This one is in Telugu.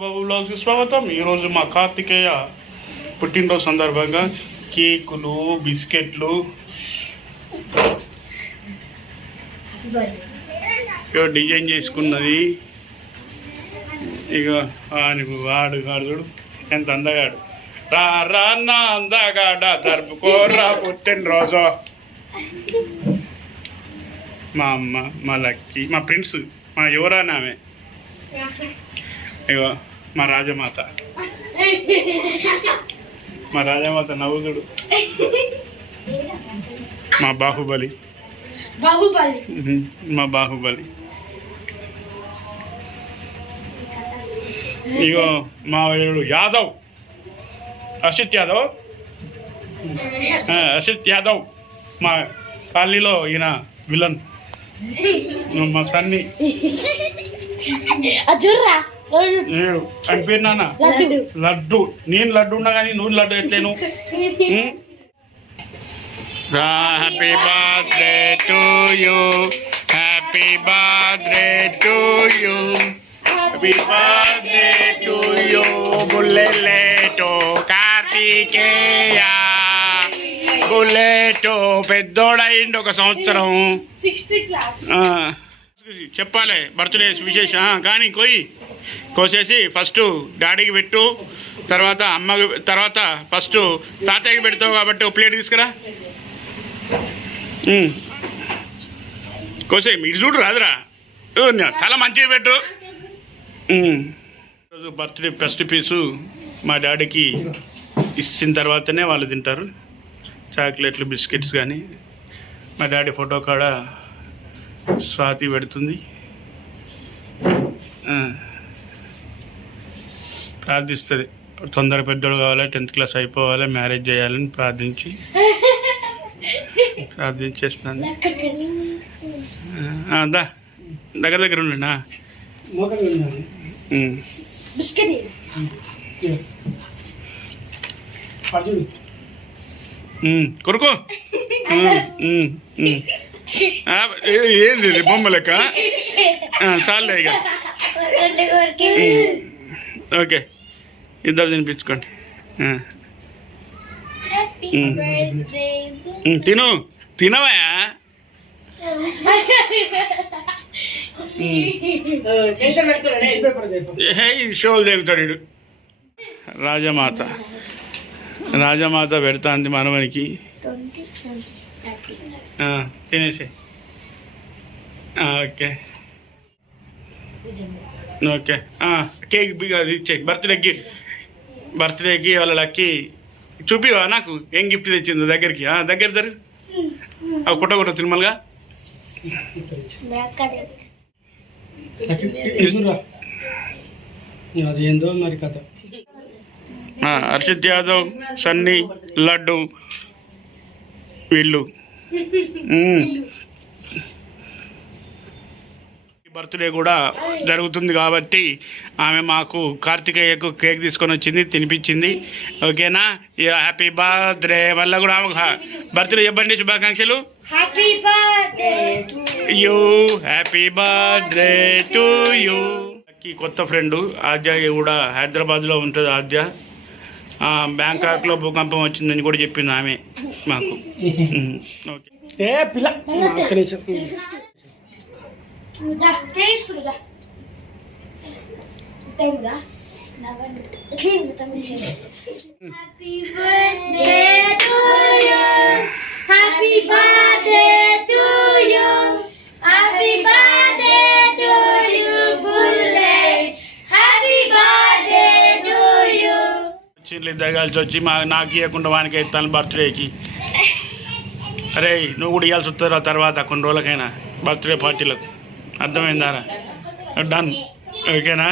బాబు బ్లాగ్స్కి స్వాగతం. ఈరోజు మా కార్తికేయ పుట్టినరోజు సందర్భంగా కేకులు, బిస్కెట్లు, డిజైన్ చేసుకున్నది. ఇక వాడు చూడు ఎంత అందగాడు. రా రా నా అందగాడ జరుపుకోరా పుట్టినరోజు. మా అమ్మ, మా లక్కీ, మా ఫ్రెండ్స్, మా యువరాని ఆమె. ఇగో మా రాజమాత, మా రాజమాత నవ్వుదుడు. మా బాహుబలి, మా బాహుబలి. ఇగో మా వీరుడు యాదవ్, అసిత్ యాదవ్, అసిత్ యాదవ్. మా కాలనీలో ఈయన విలన్. మా సన్ని అని పేరు నాన్న లడ్డు. నేను లడ్డు ఉన్నా కానీ నువ్వు లడ్డు ఎట్లేను. Happy birthday to you, happy birthday to you, happy birthday to you బుల్లెటో కార్తికేయ. బుల్లెటో పెద్దోడైండి ఒక సంవత్సరం. చెప్పాలి బర్త్డే విశేషం. కానీ కోసేసి ఫస్ట్ డాడీకి పెట్టు, తర్వాత అమ్మకి, తర్వాత ఫస్ట్ తాతయ్యకి పెడతావు కాబట్టి ఒక ప్లేట్ తీసుకురా. కోసే మీరు చూడు రాదురా, చాలా మంచిగా పెట్టు. బర్త్డే ఫస్ట్ పీసు మా డాడీకి ఇచ్చిన తర్వాతనే వాళ్ళు తింటారు. చాక్లెట్లు, బిస్కెట్స్ కానీ. మా డాడీ ఫోటో కాడ స్వాతి పెడుతుంది. ప్రార్థిస్తుంది తొందర పెద్దోడు కావాలి, 10th క్లాస్ అయిపోవాలి, మ్యారేజ్ చేయాలని ప్రార్థించేస్తున్నాను. దగ్గర ఉండండి. కొరుకో. ఏంది బొమ్మ లెక్క. చాలే ఇక. ఓకే, ఇద్దరు తినిపించుకోండి. తినవా. షోలు దిగుతాడు. రాజమాత పెడతా అంది మనవనికి. తినేసి. Okay okay. కేక్ అది ఇచ్చే బర్త్డేకి వాళ్ళ లక్కి చూపివా నాకు ఏం గిఫ్ట్ తెచ్చిందో దగ్గరికి. దగ్గర అవి కొట్ట తిరుమలగా. అదేందో మరి కథ. హర్షిత్ యాదవ్, సన్నీ, లడ్డు వీళ్ళు. బర్త్డే కూడా జరుగుతుంది కాబట్టి ఆమె మాకు కార్తికేయకు కేక్ తీసుకొని వచ్చింది, తినిపించింది. ఓకేనా. Happy birthday. వల్ల కూడా బర్త్డే చెప్పండి శుభాకాంక్షలు. You happy birthday to you. కొత్త ఫ్రెండ్ ఆద్య కూడా హైదరాబాద్లో ఉంటుంది. ఆద్య బ్యాంకాక్లో భూకంపం వచ్చిందని కూడా చెప్పింది ఆమె మాకు. ఓకే. ఇద్దరు కలిసి వచ్చి నాకు ఇవ్వకుండా వానికి ఇస్తాను బర్త్డేకి. అరే నువ్వు కూడా ఇవ్వాల్సి వస్తారా తర్వాత కొన్ని రోజులకైనా బర్త్డే పార్టీలకు. అర్థమైందారా? డన్. ఓకేనా.